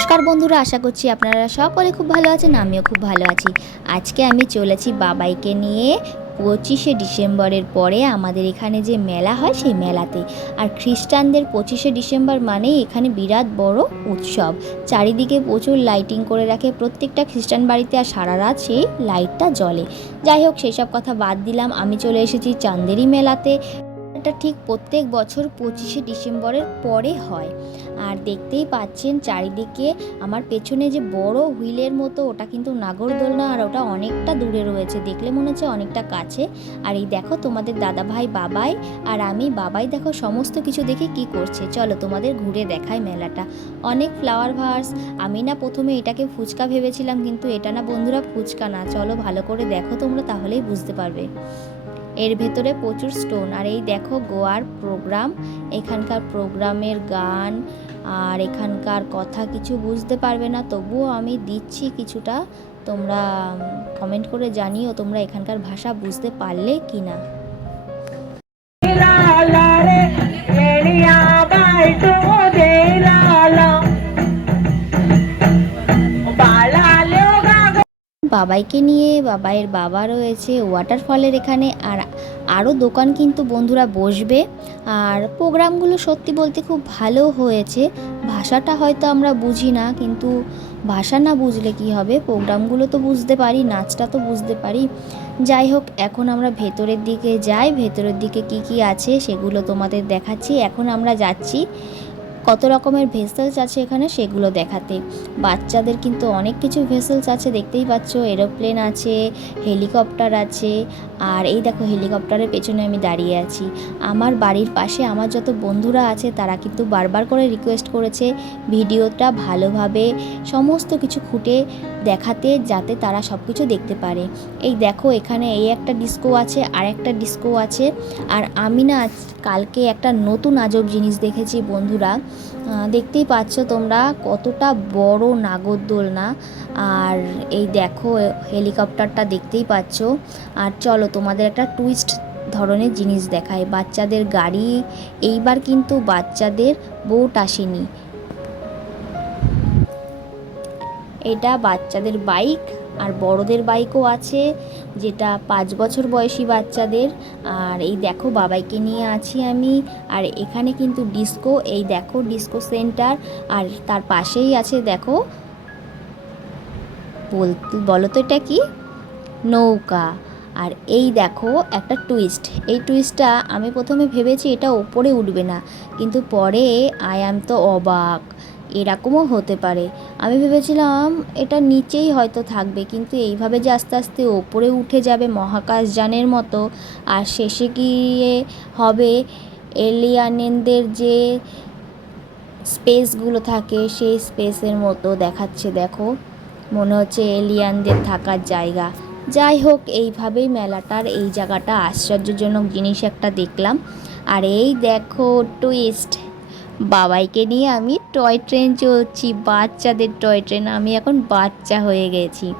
নমস্কার বন্ধুরা, আশা করছি আপনারা সকলে খুব ভালো আছেন, আমিও খুব ভালো আছি। আজকে আমি চলেছি বাবাইকে নিয়ে পঁচিশে ডিসেম্বরের পরে আমাদের এখানে যে মেলা হয় সেই মেলাতে। আর খ্রিস্টানদের পঁচিশে ডিসেম্বর মানেই এখানে বিরাট বড় উৎসব। চারিদিকে প্রচুর লাইটিং করে রাখে, প্রত্যেকটা খ্রিস্টান বাড়িতে আর সারা রাত সেই লাইটটা জ্বলে। যাই হোক, সেই সব কথা বাদ দিলাম, আমি চলে এসেছি চান্দেরি মেলাতে। এটা ঠিক প্রত্যেক বছর পঁচিশে ডিসেম্বরের পরে হয়। আর দেখতেই পাচ্ছেন চারিদিকে আমার পেছনে যে বড় হুইলের মতো, ওটা কিন্তু নাগরদোলনা আর ওটা অনেকটা দূরে রয়েছে। দেখলে মনে হচ্ছে অনেকটা কাছে। আর এই দেখো তোমাদের দাদা ভাই বাবাই আর আমি। বাবাই দেখো সমস্ত কিছু দেখে কি করছে? চলো তোমাদের ঘুরে দেখায় মেলাটা। অনেক ফ্লাওয়ার ভার্স আমি না প্রথমে এটাকে ফুচকা ভেবেছিলাম, কিন্তু এটা না বন্ধুরা ফুচকা না। চলো ভালো করে দেখো তোমরা, তাহলেই বুঝতে পারবে। এর ভেতরে প্রচুর স্টোন আর এই দেখো গোয়ার প্রোগ্রাম এখানকার প্রোগ্রামের গান, আর এখানকার কথা কিছু বুঝতে পারবে না, তবুও আমি দিচ্ছি কিছুটা, তোমরা কমেন্ট করে জানিও তোমরা এখানকার ভাষা বুঝতে পারলে কি না বাবাইকে নিয়ে বাবাইয়ের বাবা রয়েছে ওয়াটারফলের এখানে আর আরও দোকান কিন্তু বন্ধুরা বসবে। আর প্রোগ্রামগুলো সত্যি বলতে খুব ভালো হয়েছে। ভাষাটা হয়তো আমরা বুঝি না, কিন্তু ভাষা না বুঝলে কি হবে? প্রোগ্রামগুলো তো বুঝতে পারি, নাচটা তো বুঝতে পারি। যাই হোক, এখন আমরা ভেতরের দিকে যাই। ভেতরের দিকে কি কি আছে সেগুলো তোমাদের দেখাচ্ছি। এখন আমরা যাচ্ছি কত রকমের ভেসেলস আছে এখানে সেগুলো দেখাতে। বাচ্চাদের কিন্তু অনেক কিছু ভেসেলস আছে, দেখতেই পাচ্ছ। এরোপ্লেন আছে হেলিকপ্টার আছে। আর এই দেখো হেলিকপ্টারের পেছনে আমি দাঁড়িয়ে আছি। আমার বাড়ির পাশে আমার যত বন্ধুরা আছে, তারা কিন্তু বারবার করে রিকোয়েস্ট করেছে ভিডিওটা ভালোভাবে সমস্ত কিছু খুঁটে দেখাতে, যাতে তারা সব কিছু দেখতে পারে। এই দেখো, এখানে এই একটা ডিস্কো আছে, আর একটা ডিস্কো আছে। আর আমি না কালকে একটা নতুন আজব জিনিস দেখেছি বন্ধুরা। দেখতেই পাচ্ছ তোমরা কতটা বড় নাগরদোলনা। আর এই দেখো হেলিকপ্টারটা দেখতেই পাচ্ছ। আর চলো, তোমাদের একটা টুইস্ট ধরনের জিনিস দেখায় বাচ্চাদের গাড়ি, এইবার কিন্তু বাচ্চাদের বোট আসেনি। এটা বাচ্চাদের বাইক আর বড়দের বাইকও আছে, যেটা পাঁচ বছর বয়সী বাচ্চাদের। আর এই দেখো বাবাইকে নিয়ে আছি আমি। আর এখানে কিন্তু ডিস্কো এই দেখো ডিস্কো সেন্টার আর তার পাশেই আছে দেখো, বল বলো তো এটা কি? নৌকা। আর এই দেখো একটা টুইস্ট এই টুইস্টটা আমি প্রথমে ভেবেছি এটা ওপরে উঠবে না। কিন্তু পরে আই অ্যাম তো অবাক। এরকমও হতে পারে। আমি ভেবেছিলাম এটা নিচেই হয়তো থাকবে, কিন্তু এইভাবে যে আস্তে আস্তে ওপরে উঠে যাবে মহাকাশযানের মতো, আর শেষে গিয়ে হবে এলিয়ানেনদের যে স্পেসগুলো থাকে, সেই স্পেসের মতো দেখাচ্ছে, দেখো। মনে হচ্ছে এলিয়ানদের থাকার জায়গা। যাই হোক, এইভাবেই মেলাটার এই জায়গাটা আশ্চর্যজনক জিনিস একটা দেখলাম। আর এই দেখো টুইস্ট বাবাইকে নিয়ে আমি টয় ট্রেন চলছি, বাচ্চাদের টয় ট্রেন। আমি এখন বাচ্চা হয়ে গেছি।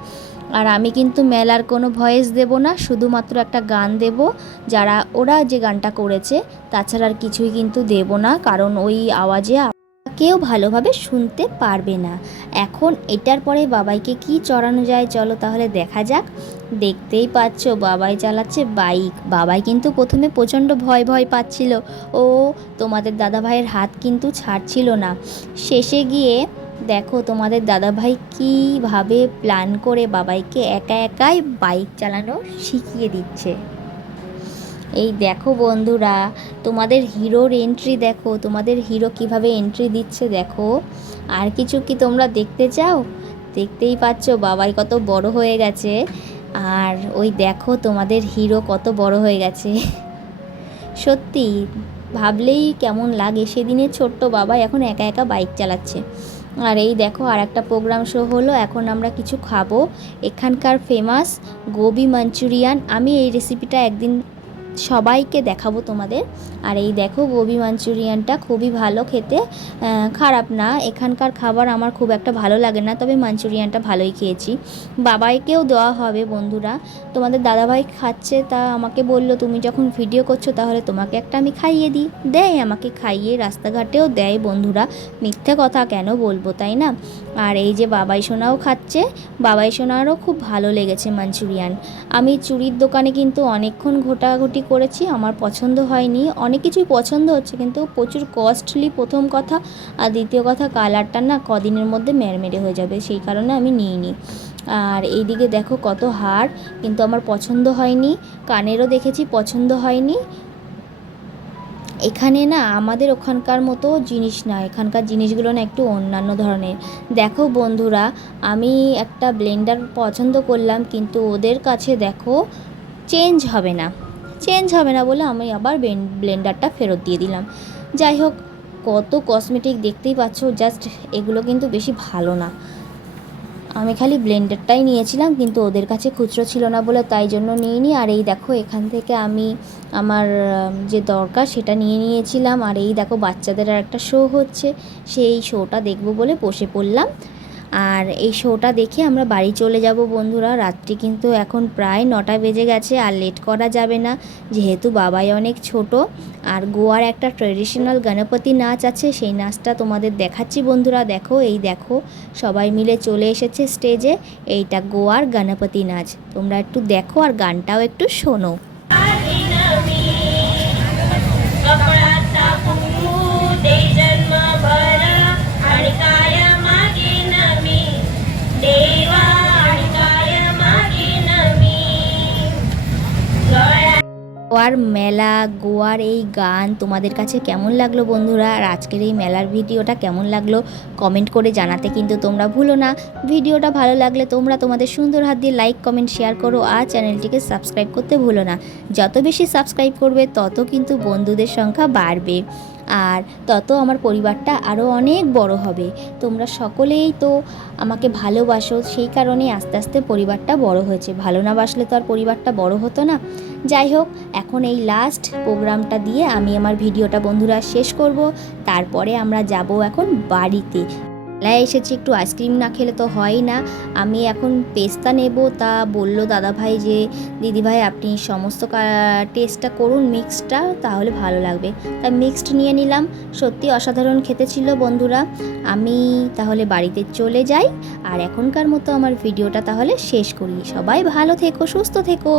আর আমি কিন্তু মেলার কোনো ভয়েস দেব না, শুধুমাত্র একটা গান দেব। যারা, ওরা যে গানটা করেছে, তাছাড়া আর কিছুই কিন্তু দেব না, কারণ ওই আওয়াজে কেউ ভালোভাবে শুনতে পারবে না। এখন এটার পরে বাবাইকে কি চড়ানো যায় চলো তাহলে দেখা যাক। দেখতেই পাচ্ছ বাবাই চালাচ্ছে বাইক। বাবাই কিন্তু প্রথমে প্রচণ্ড ভয় ভয় পাচ্ছিল। ও, তোমাদের দাদাভাইয়ের হাত কিন্তু ছাড়ছিল না। শেষে গিয়ে দেখো তোমাদের দাদাভাই কীভাবে প্ল্যান করে বাবাইকে একা একাই বাইক চালানো শিখিয়ে দিচ্ছে। এই দেখো বন্ধুরা, তোমাদের হিরোর এন্ট্রি দেখো, তোমাদের হিরো কীভাবে এন্ট্রি দিচ্ছে দেখো। আর কিছু কি তোমরা দেখতে চাও? দেখতেই পাচ্ছ, বাবাই কত বড় হয়ে গেছে। আর ওই দেখো তোমাদের হিরো কত বড় হয়ে গেছে। সত্যি, ভাবলেই কেমন লাগে। সেদিনে ছোট্ট বাবা এখন একা একা বাইক চালাচ্ছে। আর এই দেখো আর একটা প্রোগ্রাম শো হলো, এখন আমরা কিছু খাব। এখানকার ফেমাস গোবি মাঞ্চুরিয়ান। আমি এই রেসিপিটা একদিন সবাইকে দেখাবো তোমাদের। আর এই দেখো গোবি মাঞ্চুরিয়ানটা খুবই ভালো খেতে। খারাপ না, এখানকার খাবার আমার খুব একটা ভালো লাগে না, তবে মাঞ্চুরিয়ানটা ভালোই খেয়েছি। বাবাইকেও দেওয়া হবে বন্ধুরা। তোমাদের দাদাভাই খাচ্ছে, তা আমাকে বলল, তুমি যখন ভিডিও করছ, তাহলে তোমাকে একটা আমি খাইয়ে দিই। দেয় আমাকে খাইয়ে, রাস্তাঘাটেও দেয় বন্ধুরা। মিথ্যে কথা কেন বলব, তাই না? আর এই যে বাবাই সোনাও খাচ্ছে, বাবাই সোনারও খুব ভালো লেগেছে মাঞ্চুরিয়ান। আমি চুরির দোকানে কিন্তু অনেকক্ষণ ঘোটাঘুটি করেছি, আমার পছন্দ হয়নি। অনেক কিছুই পছন্দ হচ্ছে, কিন্তু প্রচুর কস্টলি প্রথম কথা আর দ্বিতীয় কথা কালারটা না কদিনের মধ্যে মেরমেরে হয়ে যাবে, সেই কারণে আমি নিইনি। আর এইদিকে দেখো কত হার, কিন্তু আমার পছন্দ হয়নি, কানেরও দেখেছি পছন্দ হয়নি। এখানে না আমাদের ওখানকার মতো জিনিস না, এখানকার জিনিসগুলো না একটু অন্যান্য ধরনের। দেখো বন্ধুরা, আমি একটা ব্লেন্ডার পছন্দ করলাম, কিন্তু ওদের কাছে দেখো চেঞ্জ হবে না। চেঞ্জ হবে না বলে আমি আবার ব্লেন্ডারটা ফেরত দিয়ে দিলাম। যাই হোক, কত কসমেটিক দেখতেই পাচ্ছ জাস্ট এগুলো কিন্তু বেশি ভালো না। আমি খালি ব্লেন্ডারটাই নিয়েছিলাম, কিন্তু ওদের কাছে খুচরো ছিল না বলে তাই জন্য নিইনি। আর এই দেখো, এখান থেকে আমি আমার যে দরকার সেটা নিয়ে নিয়েছিলাম। আর এই দেখো, বাচ্চাদের আর একটা শো হচ্ছে। সেই শোটা দেখব বলে বসে পড়লাম। আর এই শোটা দেখে আমরা বাড়ি চলে যাব বন্ধুরা। রাত্রি কিন্তু এখন প্রায় নটা বেজে গেছে আর লেট করা যাবে না, যেহেতু বাবাই অনেক ছোট। আর গোয়ার একটা ট্রেডিশনাল গণপতি নাচ আছে, সেই নাচটা তোমাদের দেখাচ্ছি বন্ধুরা। দেখো, এই দেখো, সবাই মিলে চলে এসেছে স্টেজে এইটা গোয়ার গণপতি নাচ। তোমরা একটু দেখো আর গানটাও একটু শোনো। গোয়ার মেলা, গোয়ার এই গান তোমাদের কাছে কেমন লাগল বন্ধুরা? আর আজকের এই মেলার ভিডিওটা কেমন লাগল? কমেন্ট করে জানাতে কিন্তু তোমরা ভুলো না। ভিডিওটা ভালো লাগলে তোমরা তোমাদের সুন্দর হাত দিয়ে লাইক, কমেন্ট, শেয়ার করো আর চ্যানেলটিকে সাবস্ক্রাইব করতে ভুলো না। যত বেশি সাবস্ক্রাইব করবে, তত কিন্তু বন্ধুদের সংখ্যা বাড়বে। আর তত আমার পরিবারটা আরও অনেক বড় হবে। তোমরা সকলেই তো আমাকে ভালোবাসো, সেই কারণে আস্তে আস্তে পরিবারটা বড় হয়েছে। ভালো না বাসলে তো আর পরিবারটা বড় হতো না। যাই হোক, এখন এই লাস্ট প্রোগ্রামটা দিয়ে আমি আমার ভিডিওটা বন্ধুরা শেষ করব। তারপরে আমরা যাব এখন বাড়িতে। মেলায় এসেছি, একটু আইসক্রিম না খেলে তো হয় না। আমি এখন পেস্তা নেব, তা বলল দাদাভাই যে, দিদিভাই, আপনি সমস্ত টেস্টটা করুন মিক্সডটা তাহলে ভালো লাগবে। তা মিক্সড নিয়ে নিলাম। সত্যি অসাধারণ খেতে ছিল বন্ধুরা। আমি তাহলে বাড়িতে চলে যাই, আর এখনকার মতো আমার ভিডিওটা তাহলে শেষ করি। সবাই ভালো থেকো, সুস্থ থেকো।